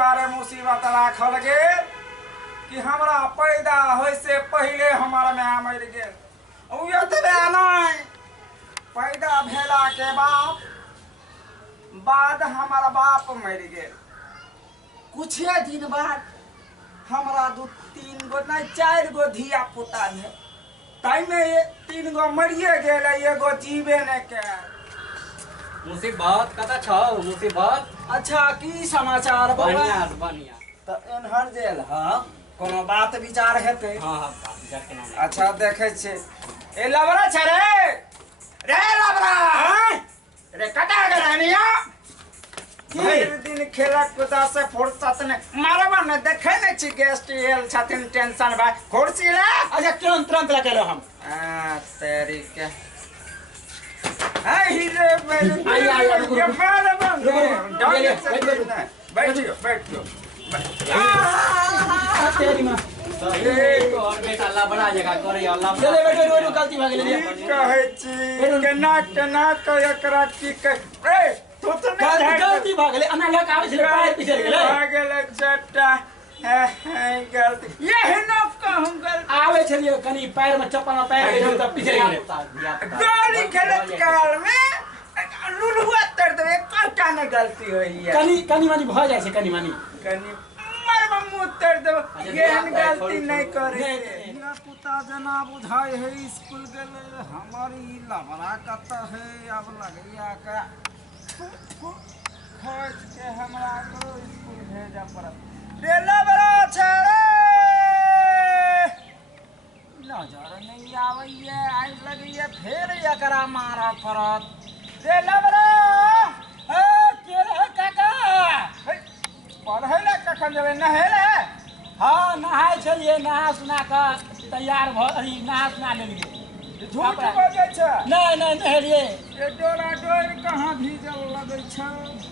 दुआरे मुसीबत राखल गेल कि हमरा पैदा होय से पहले हमार माय मर गेल। एतबे नहीं, पैदा भेला के बाद हमारा बाप मर गेल। कुछ दिन बाद हमरा 2-3 गो नहीं 4 गो धिया पुता है। ताई में 3 गो मरिए गेल, एगो जीवे नहीं के। मुसीबत कता छौ मुसीबत। अच्छा की समाचार बढ़िया बढ़िया। तो एनहर जेल हाँ कोनो बात विचार हेते। हां हां बात विचार केना। अच्छा देखे छे ए लबरा छ रे लबरा रे कटा गरानिया भर दिन खेला कूदा से फुर्सत ने मारवा ने देखे ने छी गेस्ट एल छथिन टेंशन बा कुर्सी ले। अच्छा तुरंत लगेलो हम। तेरी के हीरे मेरे बैठियो तेरी मां और बेटा लबड़ा जगह करे अल्लाह चले बेटो रोड गलती भ गेलै कहै छी केना क एकरा की ए तू तो गलती भ गेलै अना लग आबै छले पैर पिछड़ गेलै भ गेलै चट्टा गलती यही न कहूं गलती आबै छलिए कनी पैर में चप्पल में पैर के त पिछड़ गेलै गाड़ी खेलत काल में लुलुआ तर दे एकटा न गलती होई है कनी मानी भ जाय छै कनी मानी मर मुंह तर दे एहन गलती नहीं करे। मेरा पुता जना बुझाई है स्कूल गेले हमारी लबरा कत है अब लगैया का खोज के हमरा को स्कूल भेजा पड़त रे लबरा छरे नजर नहीं आवैया आई लगैया फेर एकरा मारा पड़त रे लबरा ए केरा काका पढ़े ला कखन जबे नहेले। हां नहाय छलिए नहा सुना के तैयार भ नहा सुना लेलिए। झूठ बोलै छ नहीं नहेलिए ए डोरा डोर कहां भीजल लगै छ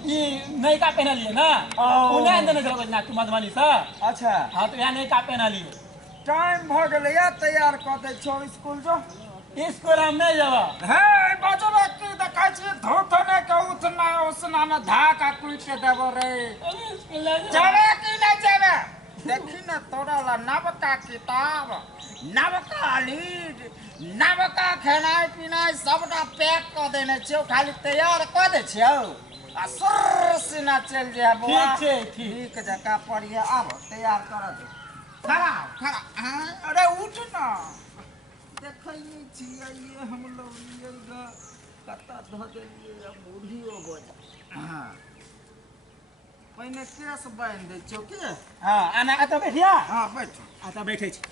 ई नैका पहनलिए ना उ नहीं देने चलो ना तू मधुबनी से। अच्छा हां तो यहाँ नैका पहनलिए टाइम भ गेलै या तैयार क दे छौ स्कूल जो स्कूल हम नहीं जाबा हे बजबे की देखै छी धोथ ने के उठना उसना न धाका कुट देबो रे चले की नहीं चले। देखी ना तोरा ला नवका किताब नवका लीड नवका खेनाई पिनाई सबटा पैक क देने छियो खाली तैयार क दे छियो आ सरसिना चल जे बुआ ठीक जका पढ़िए आब तैयार कर दे खड़ा अरे उठ ना देखै नहीं छियै ये हम लोग ये कता ध देलिए बूढ़ियो बोझ। हां पहले केस बांध दे छियो के। हां आना आ तो बैठिया हां बैठ आ तो बैठै छी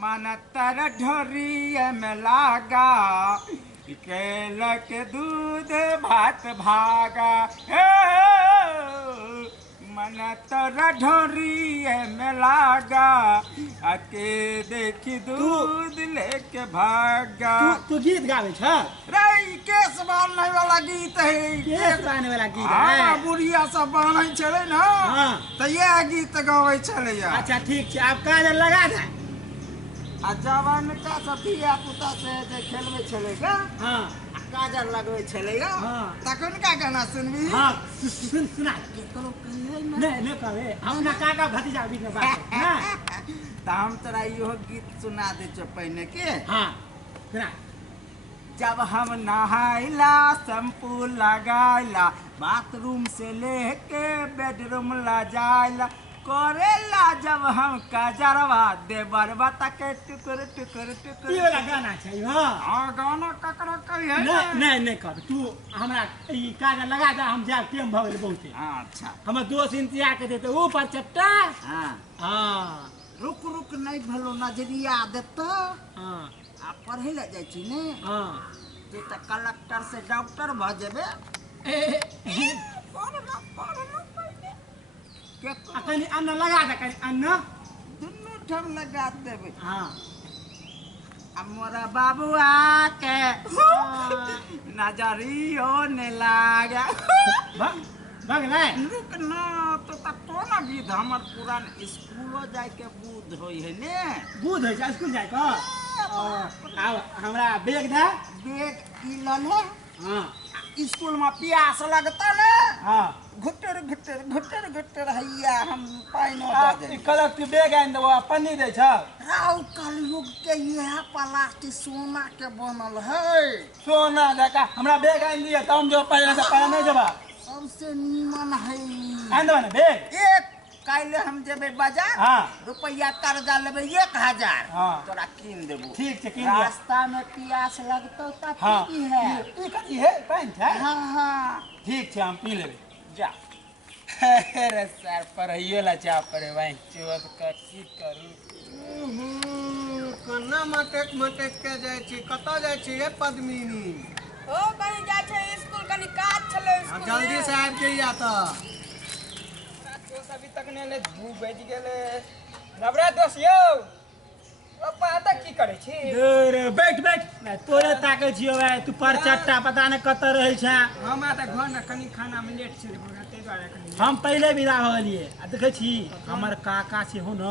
मन तर ढोरिया में लागा केला के दूध भात भागा मन तर ढोरिया में लागा आके देखी दूध लेके भागा। तू गीत गावे छ रे केस बांधने वाला गीत है केस बांधने वाला गीत है। हां बुढ़िया सब बांधै छले ना हां त ये गीत गावे छले। अच्छा ठीक छै आप काजल लगा दे आ जवान का सतिया पुता से जे खेलबे छले का हां काजल लगबे छले या हां तखन का गाना सुनबी। हां सुना करो कहिए नहीं कहबे अपना काका भतीजा बीच में बात हां त हम तोरा इहो गीत सुना दे छ पहले के। हां सुना जब हम नहाइला शैम्पू लगाइला बाथरूम से लेके बेडरूम ला जाइला करेला जब हम काजरवा देवर बता के टुकुर टुकुर टुकुर ये वाला गाना छै। हां हां गाना ककरो कहिए नहीं कर तू हमरा ई काजल लगा दे हम जा टाइम भ गेल बहुते। अच्छा हमर दोस्त इंतजार करते तो ऊपर चट्टा। हां हां रुक नहीं भलो नजरिया देतो। हां आ पढ़े ले जाय छी ने हां जे त कलेक्टर से डॉक्टर भ जेबे कनी अन्न लगा दे कनी अन्न दुनू ठम लगा देबे। हां मोरा बाबुआ के नजरियो ने लागा भग नहीं रुक ना तो कोना विध हमर पुरान स्कूलो जाय के बुध होय है ने बुध है स्कूल जाय का हमरा बैग दे बैग ई लले। हां स्कूल में प्यास लगता ना हाँ घुटर घुटर घुटर घुटर हैया हम पानी आ कलेक्टिव बैग आइन देबो पन्नी दै छ राव कलयुग के यह प्लास्टिक सोना के बनल है सोना जका हमरा बैग आइन दिए त हम जो पहले से पहले नहीं जबा सबसे नीमन है आइन देबो ना बैग एक काले हम जेबे बाजार हाँ रुपया कर्जा लेबे 1000 हाँ तोरा कीन देबो ठीक छै किन रास्ता में प्यास लगतो त हाँ पी है ई कथी है पाइन छै हाँ हाँ ठीक छै हम पी लेबै जा अरे सर पढ़ाइयो ला चा पड़े भाई चोत का की करू कन्ना मटेक मटेक के जाय छी कत जाय छी रे पद्मिनी ओ कहीं जाय छै स्कूल कनी काज छले स्कूल जल्दी से आबि जइया त अभी तक ने धूप बज गेले नबरा दोस्त यौ पता की करे छी रे बैठ बैठ तोरे ताके छियो भाई तू पर चट्टा पता न कत रहै छै हम आ त घर में कनी खाना में लेट छै ते द्वारे कनी हम पहले विदा भ गेलिए आ देखै छी हमर काका से हो न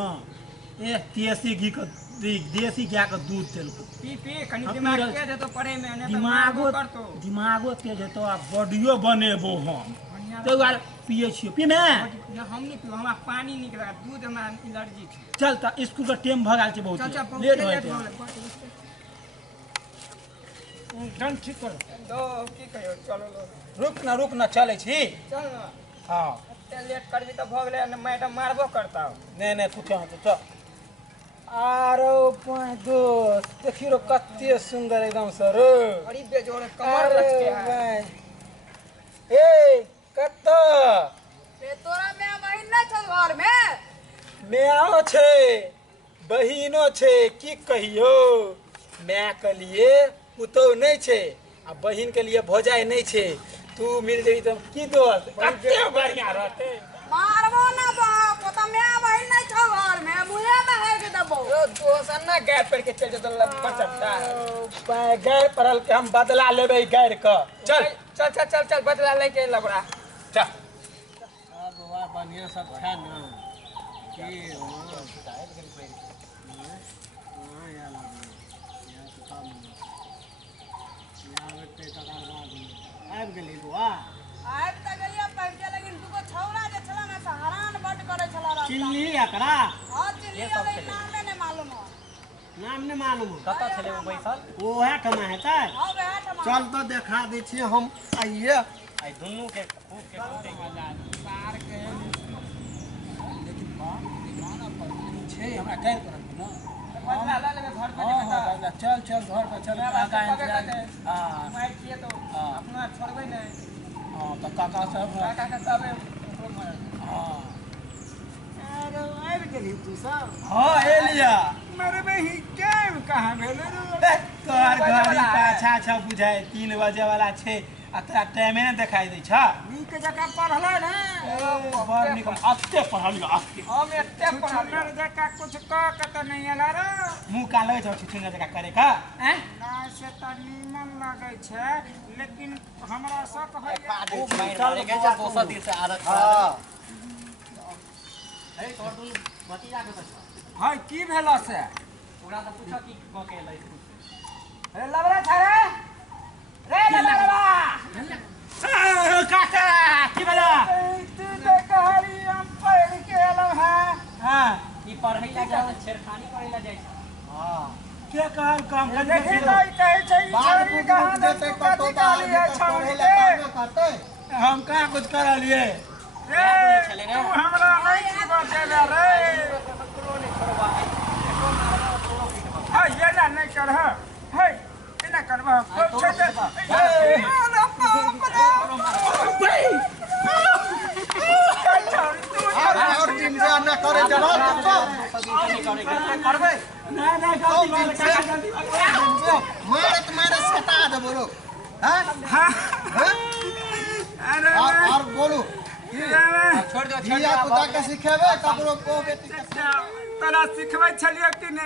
ए देसी घी के देसी गाय के दूध देलको पी पी कनी दिमाग तेज है तो पढ़े में ने दिमागो तेज है तो आ बॉडीओ बनेबो हम तो बार पिए छियो पी में हम नहीं पी हमरा पानी निक लगा दूध हमरा एलर्जी छै चल त स्कूल का टाइम भ गेल छै बहुत लेट होय छै डन ठीक कर दो की कहियो चलो रुक ना चले छी चल ना हां ते लेट करबी त भ गेले न मैडम मारबो करता नहीं तू चल आरो पाँच दोस्त देखी रो कत्ते सुंदर एकदम सर बड़ी बेजोड़ कमर लचके है ए कत्ता से तोरा में बहिन नै छ घर में माओ छे बहिनो छे की कहियो माय के लिए पुतौ नहीं छे आ बहिन के लिए भौजाई नहीं छे तू मिल जेबी त की दोस्त कत्ते बढ़िया रहते मारबो ना बाप त में बहिन नै छ घर में मुहे में है के दबो ओ दोस्त अन्ना गैर पर के चल जो बचता गैर परल के हम बदला लेबे गैर का चल चल बदला लेके लबड़ा चल अब वाह बढ़िया सब छै न की आबि गेली बुआ आब त गलिया पहुंचे लेकिन दुगो छौरा जे छला ना से हरान बड करे छला रास्ता चिल्ली एकरा हां चिल्ली वाले नाम ने मालूम हो नाम ने मालूम कत छले वो बैसल ओहे ठमा हेतै हां वह ठमा चल तो देखा दै छी हम आइए आई दुन्नु के खूब के पार के लेकिन गाना पर छे हमरा गैर परल न बदला ला लेबे घर पे बदला चल घर पे चल काका इंतजार हां मार किए तो अपना छोड़बे नहीं हां तो काका साहब काका के तबे हां अरे आबि गेली तू सब हां एलिया मेरे बही टाइम कहां भेले रे तोहर घड़ी पाछा छ बुझाए 3 बजे वाला छे आ तोरा टाइमे न देखाई दै छ नीक जगह पढ़ले ना बड़ निकल आस्ते पढ़लियो आस्ते हम एते पढ़ले जगह कुछ कह के त नहीं आला रे मुंह काले छ छिछिंगा जगह करे का हैं ना से त नीमन लागे छे लेकिन हमरा शक है मारे के जे दोसर दिन से आदत हां अरे तोर दुनु भतीजा के छ हाय की भेला से पूरा त पूछ की क के लै स्कूल से रे लबरा छरे रे लबरा काका की भेला तू तो कहरी हम पढ़ के एलो है हां ई पढ़ै ला जा छेड़खानी करै ला जाय छै हां के कहल काम कर देखी नहीं कहे छै छोरी कहां देते कतो गाली है छोरी के हम कहां कुछ करलिए रे तू हमरा नहीं की बात देला रे हां ये ना नहीं कर है इना करबा छोड़ दे और टीम से ना करे जवाब करबे ना गलती मारे सटा देबो रो हां अरे और बोलू छोड़ दो पुता के सिखेबे ककरो को बेटी तोरा सिखबै छलिए कि ने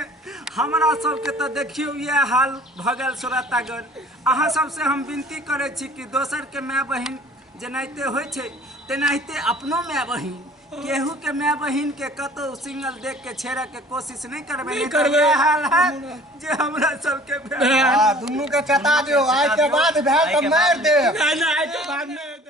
हमरा सबके त देखियो ये हाल भ गेल सुरतागढ़ अहाँ सबसे हम विनती करे छी कि दोसर के माय बहिन जेनाहिते होइ छै तेनाहिते अपनो माय बहिन केहू के माय बहिन के कतौ सिंगल देख के छेड़े के कोशिश नहीं करबे नहीं करबे हाल है जे हमरा सबके दुनू के चता दियो आज के बाद भेल त मार दे नहीं नहीं आज के बाद में